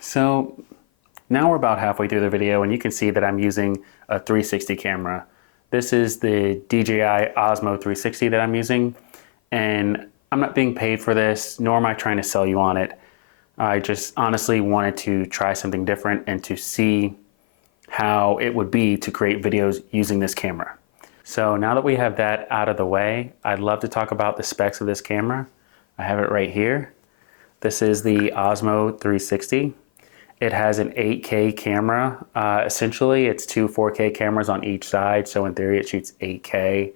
So now we're about halfway through the video and you can see that I'm using a 360 camera. This is the DJI Osmo 360 that I'm using, and I'm not being paid for this, nor am I trying to sell you on it. I just honestly wanted to try something different and to see how it would be to create videos using this camera. So now that we have that out of the way, I'd love to talk about the specs of this camera. I have it right here. This is the Osmo 360. It has an 8K camera. Essentially, it's two 4K cameras on each side. So in theory, it shoots 8K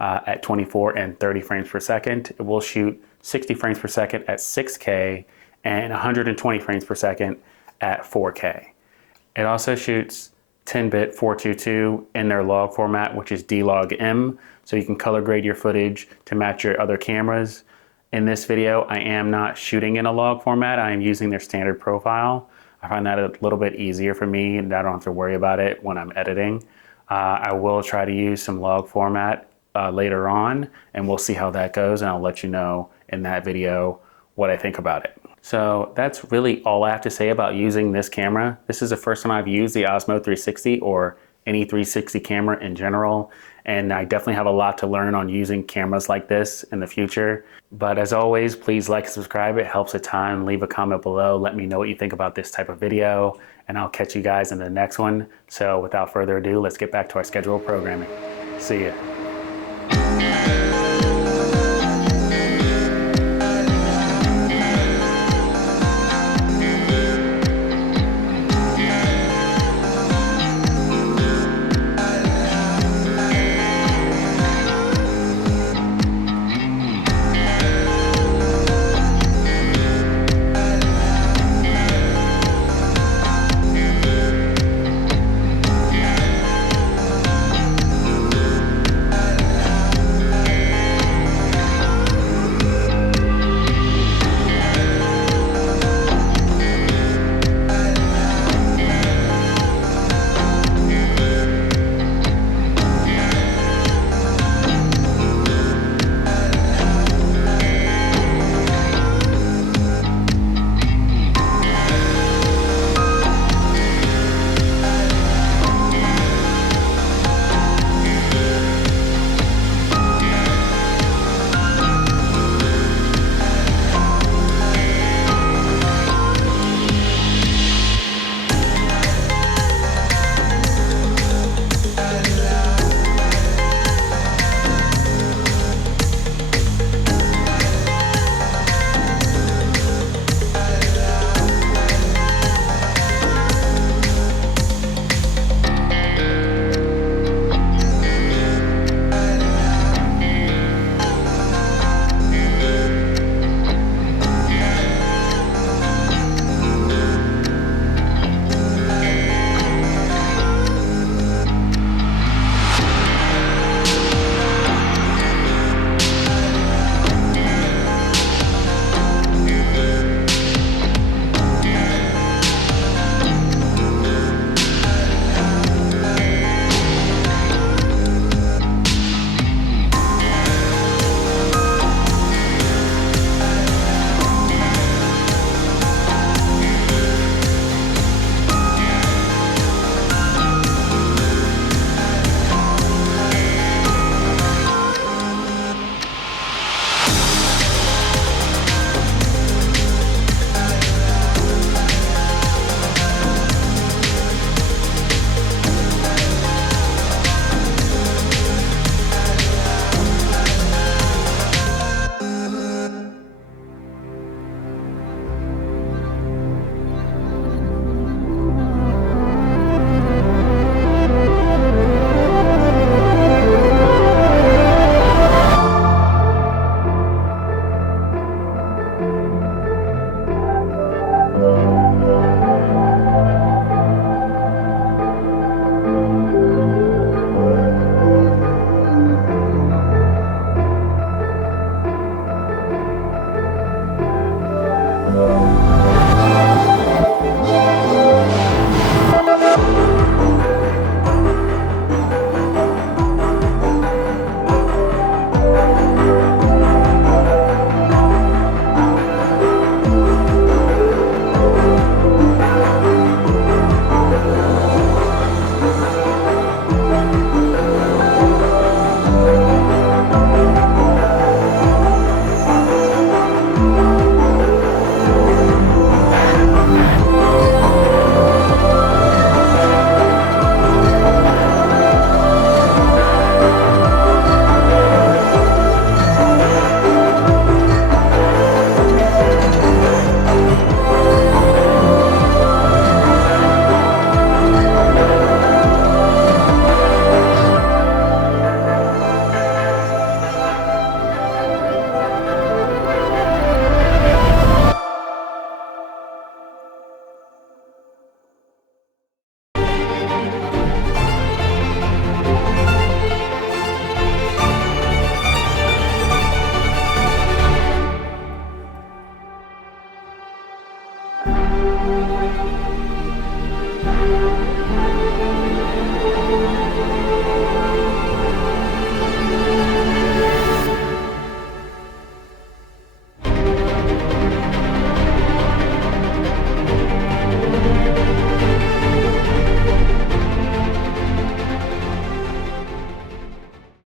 at 24 and 30 frames per second. It will shoot 60 frames per second at 6K and 120 frames per second at 4K. It also shoots 10-bit 422 in their log format, which is D-Log-M. So you can color grade your footage to match your other cameras. In this video, I am not shooting in a log format. I am using their standard profile. I find that a little bit easier for me and I don't have to worry about it when I'm editing. I will try to use some log format later on, and we'll see how that goes, and I'll let you know in that video what I think about it. So that's really all I have to say about using this camera. This is the first time I've used the Osmo 360 or any 360 camera in general, and I definitely have a lot to learn on using cameras like this in the future. But as always, please like and subscribe. It helps a ton. Leave a comment below. Let me know what you think about this type of video, and I'll catch you guys in the next one. So without further ado, let's get back to our scheduled programming. See ya.